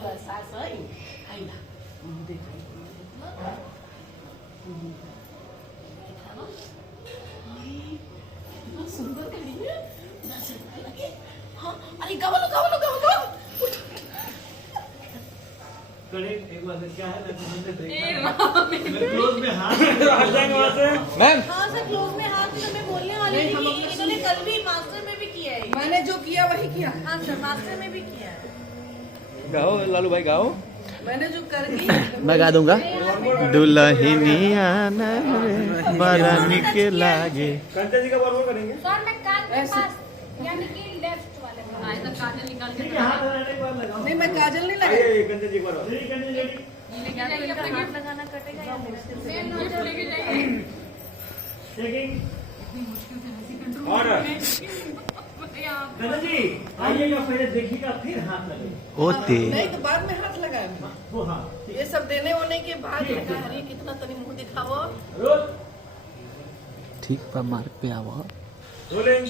तुला सास आहे आईला सुंदर गाडी अरे गावलो गावलो गावलो एक बात क्या है क्लोज में हाथ मैम हाँ सर क्लोज में हाथ तो मैं बोलने वाली थी कि इन्होंने कल भी मास्टर में भी किया है मैंने जो किया वही किया। हाँ सर मास्टर में भी किया है गाओ लालू भाई गाओ। मैंने जो कर दी मैं गा दूंगा। दुल्हनिया बड़ा निके लागे। कंते जी का बराबर करेंगे सर मैं कान के पास यानी कि लेफ्ट वाले में आए तो काजल निकाल के हाथ लगाने के बाद लगाओ नहीं, मैं काजल नहीं लगाई। ये कंते जी बराबर ठीक है जी हाथ लगाना कटेगा या सेम नोट लेके जाइए चेकिंग ऑर्डर कंते जी आइएगा पहले देखिएगा फिर हाथ लगेगा ओते नहीं तो बाद में हाथ लगाया। वो हाँ ये सब देने होने के बाद लगा हरी कितना तनी मुंह दिखाओ। रोल ठीक पर मार पे आवा। रोलिंग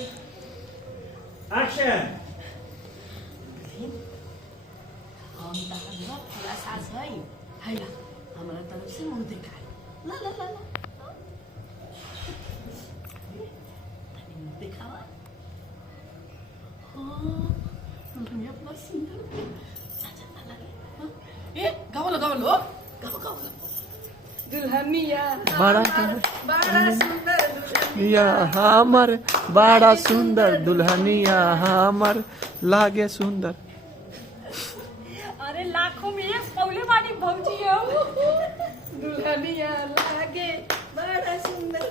एक्शन हम तहरा तुला सास है आईला हमारा तरफ से मुंह दिखा ला ला ला ला मुंह दिखावा तुम्हें अपना सुंदर अच्छा लगे ए गावलो गावलो गाव गाव दुल्हनिया बड़ा बड़ा सुंदर या हमर बड़ा सुंदर दुल्हनिया हमर लागे सुंदर। अरे लाखों में एक पौले वाली भौजी है दुल्हनिया लागे बड़ा सुंदर।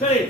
करें